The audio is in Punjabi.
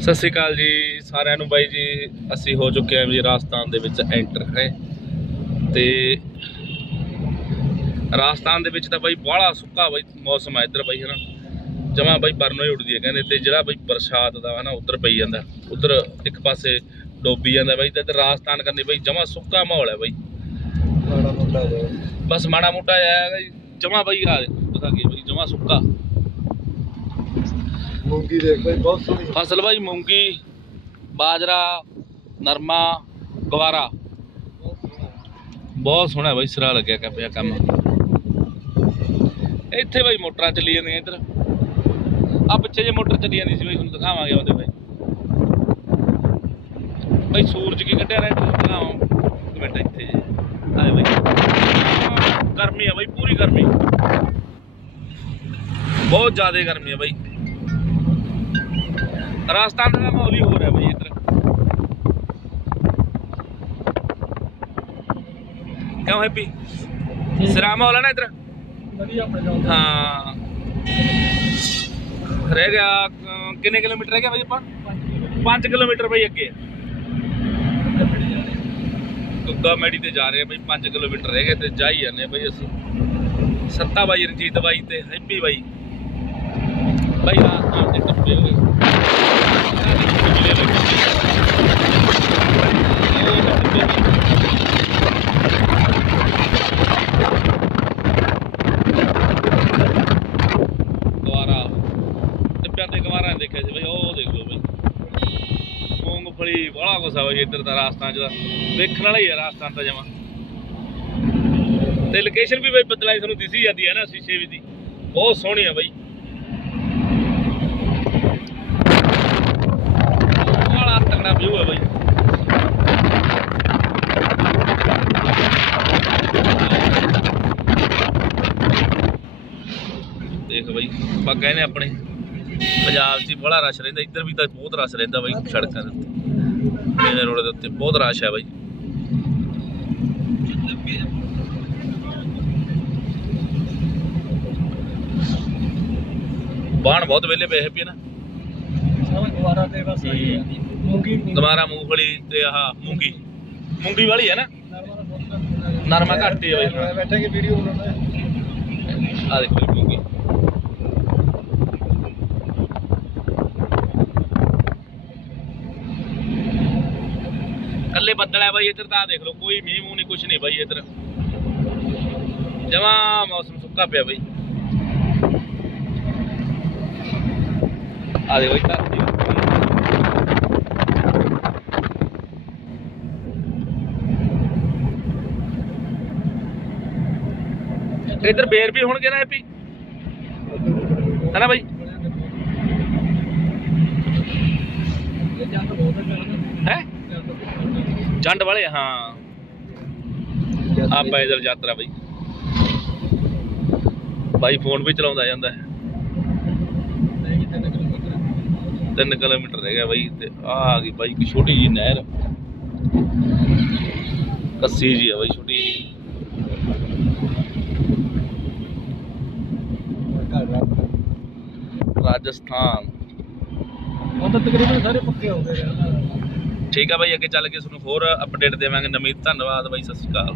ਸਤਿ ਸ਼੍ਰੀ ਅਕਾਲ ਜੀ ਸਾਰਿਆਂ ਨੂੰ ਬਾਈ ਜੀ ਅਸੀਂ ਹੋ ਚੁੱਕੇ ਹਾਂ ਜੀ ਰਾਜਸਥਾਨ ਦੇ ਵਿੱਚ ਐਂਟਰ ਹੈ। ਤੇ ਰਾਜਸਥਾਨ ਦੇ ਵਿੱਚ ਤਾਂ ਬਾਈ ਬਾਹਲਾ ਸੁੱਕਾ ਬਾਈ ਮੌਸਮ ਹੈ ਇੱਧਰ ਬਾਈ ਹਨਾ। ਜਮਾ ਬਾਈ ਬਰਨੋਂ ਹੀ ਉੱਡਦੀ ਹੈ ਕਹਿੰਦੇ ਤੇ ਜਿਹੜਾ ਬਾਈ ਬਰਸਾਤ ਦਾ ਹਨਾ ਉੱਧਰ ਪਈ ਜਾਂਦਾ। ਉੱਧਰ ਇੱਕ ਪਾਸੇ ਡੋਬੀ ਜਾਂਦਾ ਬਾਈ ਤੇ ਰਾਜਸਥਾਨ ਕਰਨੀ ਬਾਈ ਜਮਾ ਸੁੱਕਾ ਮਾਹੌਲ ਹੈ ਬਾਈ। ਮਾੜਾ ਮੋਟਾ ਬਸ ਮਾੜਾ ਮੋਟਾ ਆਇਆ ਜਮਾ ਬਾਈ ਆ ਪਤਾ ਕੀ ਬਾਈ ਜਮਾ ਸੁੱਕਾ। ਮੂੰਗੀ ਦੇਖ ਬਈ, ਬਹੁਤ ਸੋਹਣੀ। ਫਸਲ ਬਾਈ ਮੂੰਗੀ, ਬਾਜਰਾ, ਨਰਮਾ, ਗਵਾਰਾ। ਬਹੁਤ ਸੋਹਣਾ ਬਾਈ, ਸਿਰਾ ਲੱਗਿਆ ਕਿ, ਪਿਆ ਕੰਮ। ਇੱਥੇ ਬਾਈ ਮੋਟਰਾਂ ਚੱਲੀ ਜਾਂਦੀਆਂ ਇੱਧਰ। ਆ ਪਿੱਛੇ ਜੇ ਮੋਟਰ ਚੱਲੀ ਜਾਂਦੀ ਸੀ ਬਾਈ, ਤੁਹਾਨੂੰ ਦਿਖਾਵਾਂਗੇ ਉਹਦੇ ਬਾਈ। ਬਾਈ ਸੂਰਜ ਕੀ ਕੱਢਿਆ ਰਿਹਾ ਇੱਧਰ ਦਿਖਾਵਾਂ ਇੱਕ ਮਿੰਟ ਇੱਥੇ ਜੇ ਆਏ ਬਾਈ ਆਹ, ਗਰਮੀ ਆ ਬਾਈ ਪੂਰੀ ਗਰਮੀ ਬਹੁਤ ਜ਼ਿਆਦਾ ਗਰਮੀ ਆ ਬਾਈ। ਰਾਜਸਥਾਨ ਦਾ ਮਾਹੌਲ ਹੀ ਹੋ ਰਿਹਾ ਬਈ ਇੱਧਰ। ਕਿਉਂ ਹੈਪੀ? ਸਿਰਾ ਮਾਹੌਲ ਹੈ ਨਾ ਇੱਧਰ? ਵਧੀਆ ਆਪਣੇ ਨਾਲ। ਹਾਂ। ਰਹਿ ਗਿਆ ਕਿੰਨੇ ਕਿਲੋਮੀਟਰ ਰਹਿ ਗਿਆ ਬਈ ਆਪਾਂ? 5 ਕਿਲੋਮੀਟਰ। ਬਈ ਅੱਗੇ। ਗੁੱਗਾ ਮੈਡੀ ਤੇ ਜਾ ਰਹੇ ਆ ਬਈ 5 ਕਿਲੋਮੀਟਰ ਰਹਿ ਗਏ ਤੇ ਜਾ ਹੀ ਜਾਂਦੇ ਬਈ ਅਸੀਂ। ਸੱਤਾ ਬਾਈ ਰਣਜੀਤ ਬਾਈ ਤੇ ਹੈਪੀ ਬਾਈ। ਬਾਈ ਰਾਜਸਥਾਨ ਦੇ ਟੱਪੇ ਹੋਏ। ਤੇ ਗਵਾਰਾ। ਦੇਖਿਆ ਸੀ ਬਈ, ਉਹ ਦੇਖ ਲਓ ਬਈ। ਮੂੰਗਫਲੀ, ਬੜਾ ਕੁਛ ਆ ਬਈ ਇੱਧਰ ਦਾ ਰਾਜਸਥਾਨ ਚ ਦਾ ਦੇਖਣ ਵਾਲਾ ਹੀ ਆ ਰਾਜਸਥਾਨ ਦਾ ਜਮਾ। ਤੇ ਲੋਕੇਸ਼ਨ ਵੀ ਬਈ ਬਦਲਾਈ ਤੁਹਾਨੂੰ ਦਿਸੀ ਜਾਂਦੀ ਹੈ ਨਾ, ਸ਼ੀਸ਼ੇ ਵੀ ਦੀ। ਬਹੁਤ ਸੋਹਣੀ ਆ ਬਈ। ਤਕੜਾ ਵਿਊ ਹੈ ਬਈ? ਦੇਖ ਬਈ ਆਪਾਂ ਕਹਿੰਦੇ ਆਪਣੇ ਪੰਜਾਬ 'ਚ ਹੀ ਬੜਾ ਰਸ਼ ਰਹਿੰਦਾ ਇੱਧਰ ਵੀ ਤਾਂ ਬਹੁਤ ਰਸ਼ ਰਹਿੰਦਾ ਬਈ ਸੜਕਾਂ ਦੇ ਉੱਤੇ। ਮੇਨ ਰੋਡ ਦੇ ਉੱਤੇ ਬਹੁਤ ਰਸ਼ ਹੈ ਬਈ। ਬਾਣ ਬਹੁਤ ਵੇਲੇ ਪਏ ਪਏ ਨਾ। ਸਾਰਾ ਦੁਆਰਾ ਤੇ ਬਸ ਆਈ ਹੈ। ਮੂੰਗੀ ਦੁਬਾਰਾ ਮੂੰਗਫਲੀ ਤੇ ਆਹ ਮੂੰਗੀ। ਮੂੰਗੀ ਵਾਲੀ ਹੈ ਨਾ? ਨਰਮਾ ਘੱਟ ਹੀ ਹੈ ਬਈ। ਬੈਠਾਂਗੇ ਵੀਡੀਓ ਬਣਾਉਣਾ। ਆ ਦੇਖੋ ਮੂੰਗੀ। ਕੱਲੇ ਬੱਦਲ ਹੈ ਬਾਈ ਇੱਧਰ ਤਾਂ ਦੇਖ ਲਓ ਕੋਈ ਮੀਂਹ ਮੂੰਹ ਨਹੀਂ ਕੁਛ ਨਹੀਂ ਬਾਈ ਇੱਧਰ। ਜਮਾ ਮੌਸਮ ਸੁੱਕਾ ਪਿਆ ਬਾਈ। ਆ ਦੇਖੋ ਇੱਧਰ ਇੱਧਰ ਬੇਰ ਵੀ ਹੋਣਗੇ ਨਾ ਹੈਪੀ ਹੈ ਨਾ ਬਾਈ? ਹੈ? ਜੰਡ ਵਾਲੇ ਹਾਂ। ਆ ਪੈਦਲ ਯਾਤਰਾ ਬਾਈ। ਬਾਈ ਫੋਨ ਵੀ ਚਲਾਉਂਦਾ ਜਾਂਦਾ ਹੈ। 3 ਕਿਲੋਮੀਟਰ ਰਹਿ ਗਿਆ ਬਾਈ ਤੇ ਆ ਆ ਗਈ ਬਾਈ ਇੱਕ ਛੋਟੀ ਜੀ ਨਹਿਰ। ਕੱਸੀ ਜੀ ਆ ਬਾਈ ਛੋਟੀ ਜਿਹੀ। ਰਾਜਸਥਾਨ। ਉਹ ਤਾਂ ਤਕਰੀਬਨ ਸਾਰੇ ਪੱਕੇ ਹੋ ਗਏ। ਠੀਕ ਆ ਬਾਈ ਅੱਗੇ ਚੱਲ ਕੇ ਤੁਹਾਨੂੰ ਹੋਰ ਅਪਡੇਟ ਦੇਵਾਂਗੇ। ਨਵੀਂ ਧੰਨਵਾਦ ਬਾਈ ਸਤਿ ਸ਼੍ਰੀ ਅਕਾਲ।